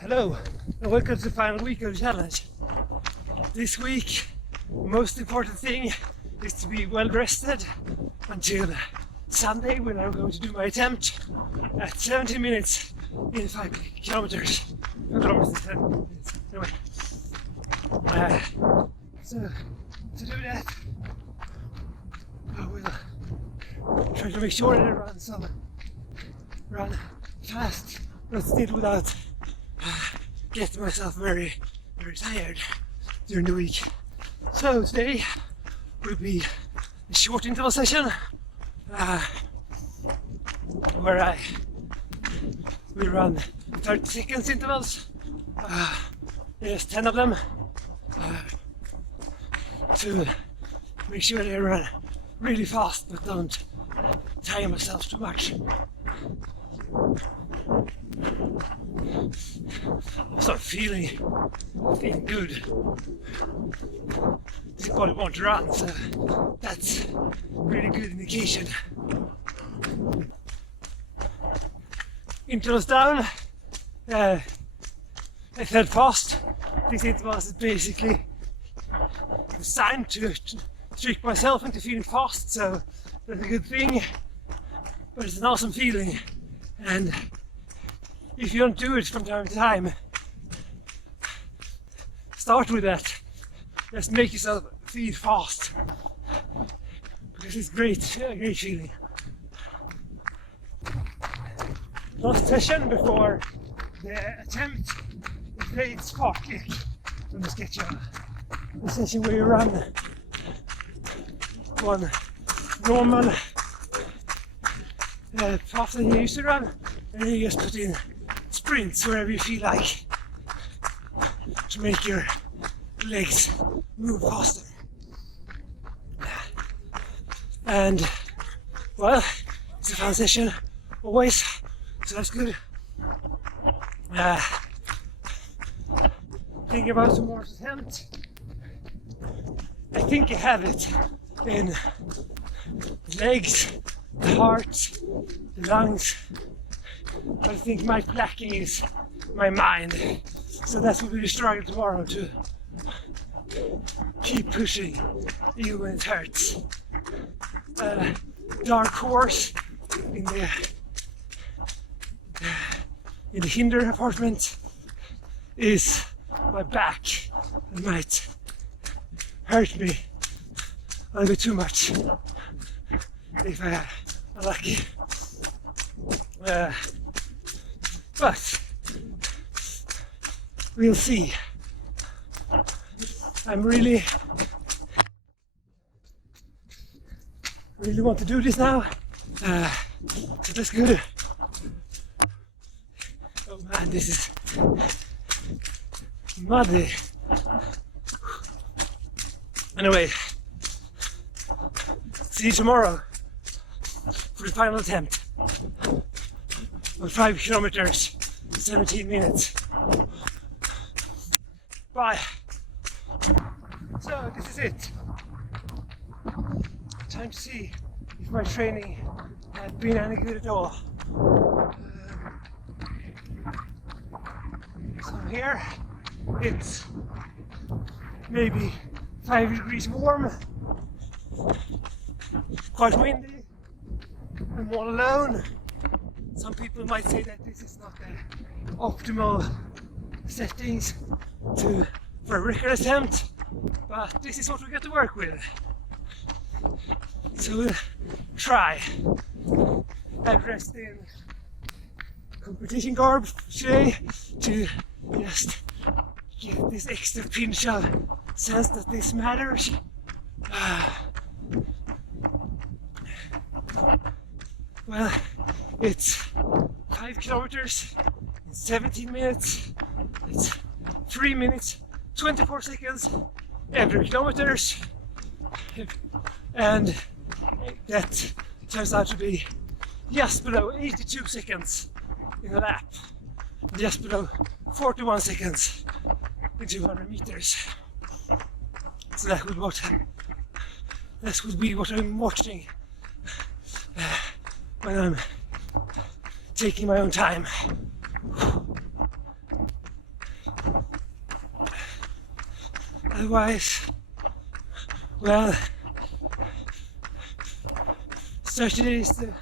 Hello and welcome to the final week of the challenge. This week, the most important thing is to be well rested until Sunday when I'm going to do my attempt at 70 minutes in 5 kilometers. 5 kilometers in 10 minutes. Anyway, so to do that, I will try to make sure that I run fast, but still without getting myself very tired during the week. So today will be a short interval session where I will run 30 seconds intervals, there's 10 of them, to make sure that I run really fast but don't tire myself too much. Also feeling good. This is what I want to run, so that's a really good indication. Intervals down. I felt fast. This interval is basically designed to trick myself into feeling fast, so that's a good thing. But it's an awesome feeling, and if you don't do it from time to time, start with that. Just make yourself feel fast, because it's great, a great feeling. Last session before the attempt, we played O-geek from the sketch. The session where you run one normal path that you used to run, and then you just put in sprints wherever you feel like to make your legs move faster. And well, it's a fun session always, so that's good. Thinking about tomorrow's attempt, I think I have it in the legs, the heart, the lungs, but I think my lacking is my mind. So that's what we will struggle tomorrow, to keep pushing even when it hurts. Dark horse in the hinder apartment is my back. It might hurt me a little bit too much if I'm lucky. But we'll see. I'm really want to do this now. So that's good. Oh man, this is muddy. Anyway, see you tomorrow for the final attempt on 5 kilometers, 17 minutes. Bye. So this is it. Time to see if my training had been any good at all. So here it's maybe 5 degrees warm, quite windy. I'm all alone. Some people might say that this is not the optimal settings for a record attempt, but this is what we got to work with. So we'll try. I've dressed in competition garb today to just get this extra pinch of sense that this matters. Well, it's 5 kilometers in 17 minutes. It's 3 minutes, 24 seconds every kilometers. And that turns out to be just below 82 seconds in a lap. Just below 41 seconds in 200 meters. So that would be what I'm watching when I'm taking my own time. Otherwise, well, strategy is to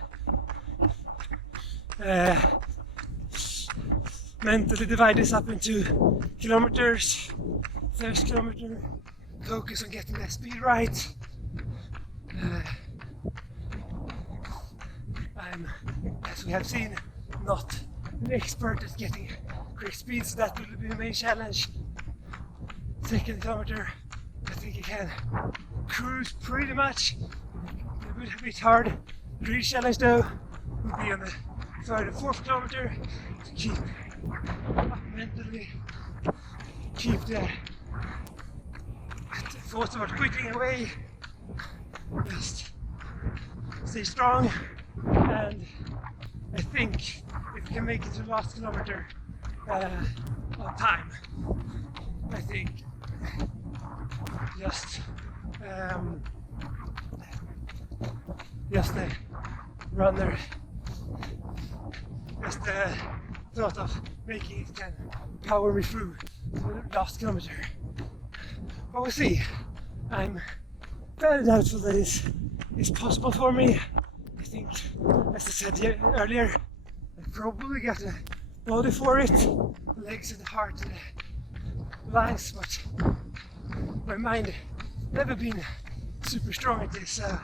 mentally divide this up into kilometers. First kilometer, focus on getting the speed right. I'm, as we have seen, not an expert at getting quick speed, so that will be the main challenge. Second kilometer, I think I can cruise pretty much. It would be a bit hard. The real challenge though would be on the third and fourth kilometer to keep up mentally, keep the thoughts about quitting away, just stay strong, and I think if we can make it to the last kilometer on time, I think just the runner, just the thought of making it can power me through the last kilometer. But we'll see. I'm very doubtful that it's possible for me. I think, as I said earlier, I probably got the body for it, the legs and the heart and the lungs, but my mind never been super strong at this, so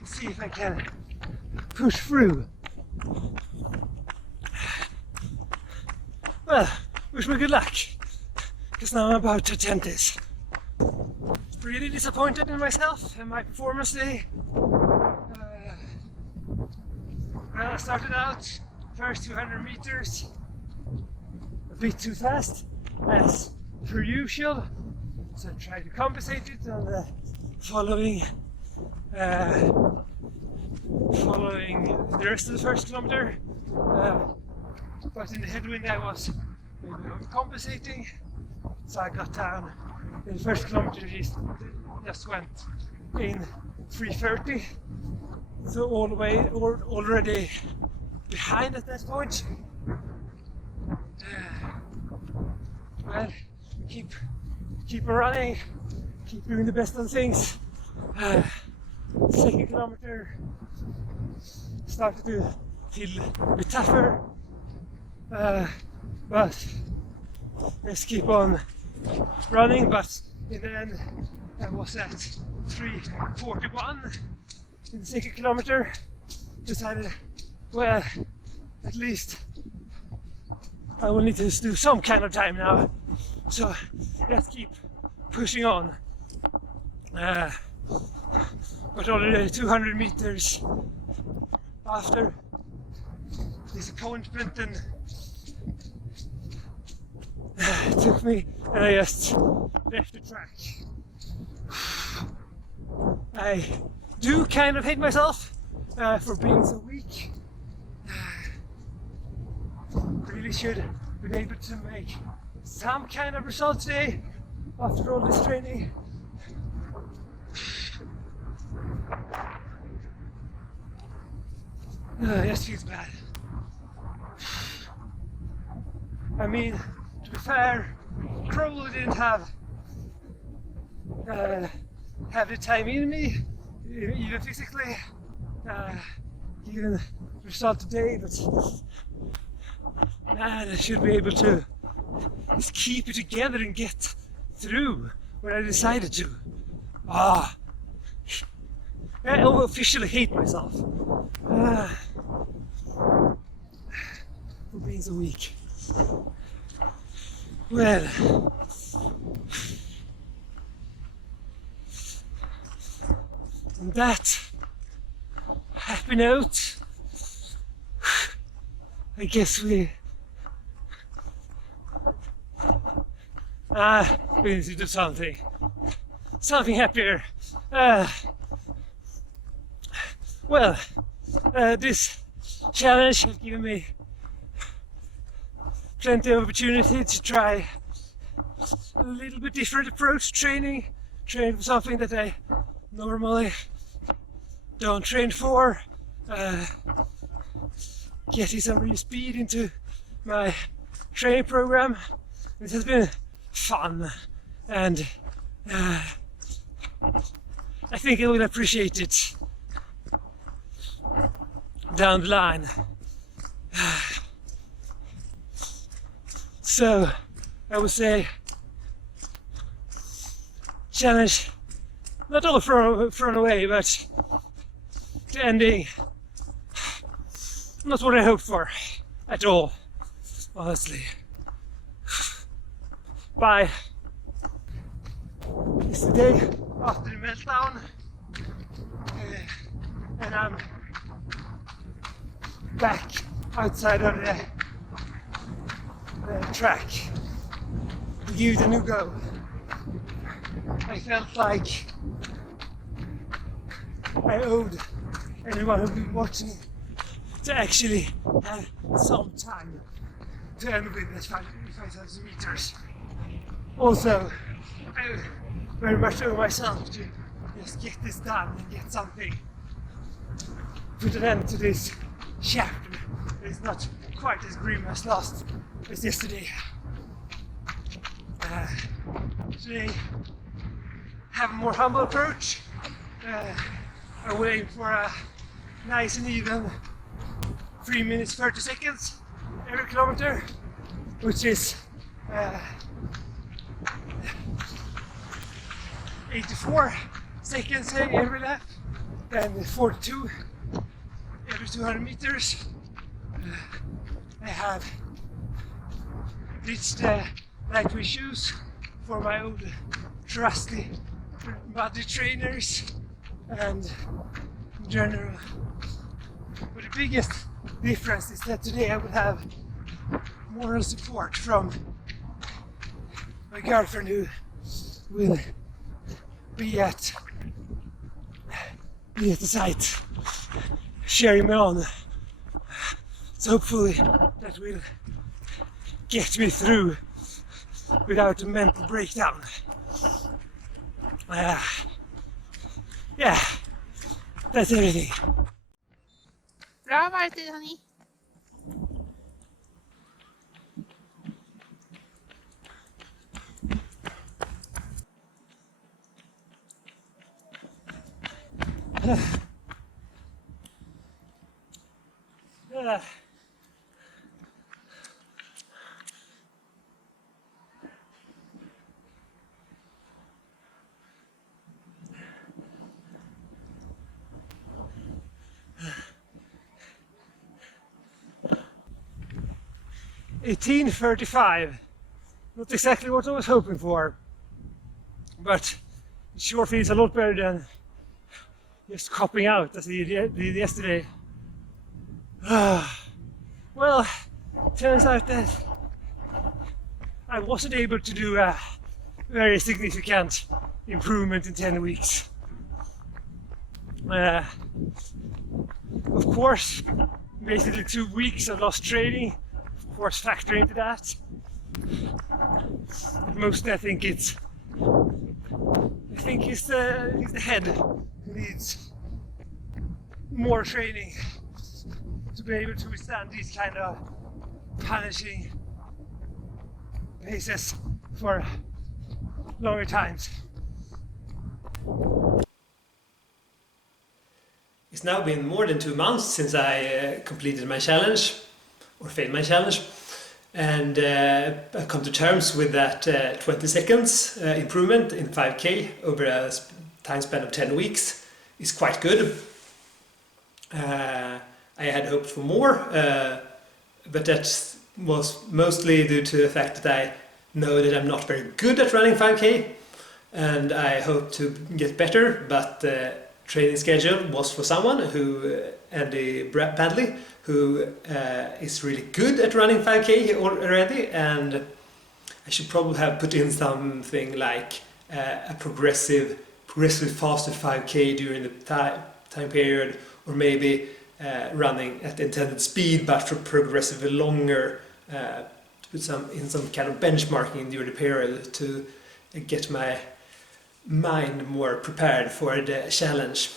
let's see if I can push through. Well, wish me good luck, because now I'm about to attempt this. Really disappointed in myself and my performance today. Well, I started out first 200 meters a bit too fast, as per usual, so I tried to compensate it on the following the rest of the first kilometer, but in the headwind I was maybe overcompensating, so I got down. The first kilometer just went in 3:30, so all the way already behind at that point. Well, keep on running, keep doing the best of things. Second kilometer started to feel a bit tougher, but let's keep on running. But in the end I was at 3:41 in the second kilometer. Decided, well, at least I will need to do some kind of time now, so let's keep pushing on. But already 200 meters after disappointment, and it took me, and I just left the track. I do kind of hate myself for being so weak. Really should have been able to make some kind of result today after all this training. Just feels bad. I mean, to be fair, probably didn't have the time in me, even physically, given the result today, but man, I should be able to just keep it together and get through what I decided to. I officially hate myself for being so weak. Well, on that happy note, I guess we need to do something happier. Well, this challenge has given me plenty of opportunity to try a little bit different approach to training. Train for something that I normally don't train for. Getting some real speed into my training program. It has been fun. and I think I will appreciate it down the line. So I would say challenge not all thrown away, but the ending not what I hoped for at all, honestly. Bye. It's the day after the meltdown, and I'm back outside of the track to give it a new go. I felt like I owed anyone who'd been watching to actually have some time to end with this 5,000 meters. Also, I very much owe myself to just get this done and get something, put an end to this chapter. It's not quite as grim as yesterday. Today, have a more humble approach. I will aim for a nice and even 3 minutes 30 seconds every kilometer, which is 84 seconds every lap, then 42 every 200 meters. I have ditched lightweight shoes for my old trusty body trainers and in general. But the biggest difference is that today I will have moral support from my girlfriend, who will be at the site cheering me on. So hopefully that will get me through without a mental breakdown. Yeah, that's everything. Bra varvtid, honey. Yeah. 18:35. Not exactly what I was hoping for, but it sure feels a lot better than just copping out as I did yesterday. Well, turns out that I wasn't able to do a very significant improvement in 10 weeks. Of course, basically 2 weeks of lost training, of course, factor into that. But mostly I think it's the head who needs more training to be able to withstand these kind of punishing paces for longer times. It's now been more than 2 months since I completed my challenge, or failed my challenge, and I've come to terms with that 20 seconds improvement in 5K over a time span of 10 weeks is quite good. I had hoped for more, but that was mostly due to the fact that I know that I'm not very good at running 5K, and I hope to get better, but the training schedule was for someone who, Andy Badley, who is really good at running 5K already, and I should probably have put in something like a progressive faster 5K during the time period, or maybe running at the intended speed but for progressively longer, to put some kind of benchmarking during the period to get my mind more prepared for the challenge.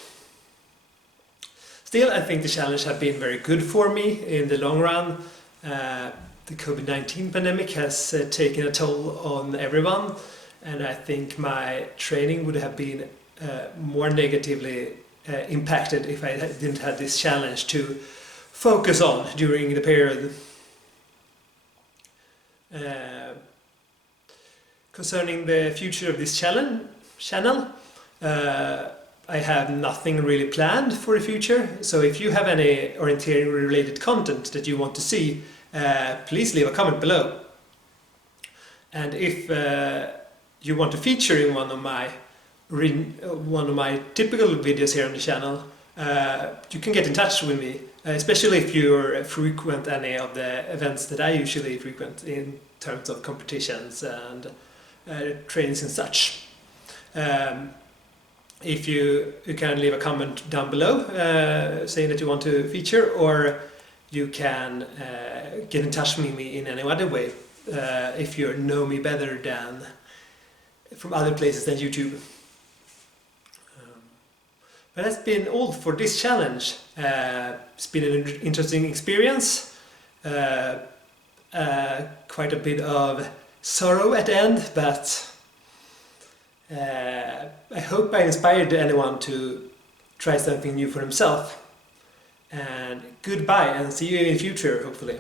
Still, I think the challenge has been very good for me in the long run. The COVID-19 pandemic has taken a toll on everyone, and I think my training would have been more negatively impacted if I didn't have this challenge to focus on during the period. Concerning the future of this channel, I have nothing really planned for the future, so if you have any orienteering related content that you want to see, please leave a comment below. And if you want to feature in one of my typical videos here on the channel, you can get in touch with me, especially if you frequent any of the events that I usually frequent in terms of competitions and trainings and such. If you can leave a comment down below saying that you want to feature, or you can get in touch with me in any other way if you know me better than from other places than YouTube. But that's been all for this challenge. It's been an interesting experience, quite a bit of sorrow at the end, but I hope I inspired anyone to try something new for himself. And goodbye, and see you in the future, hopefully.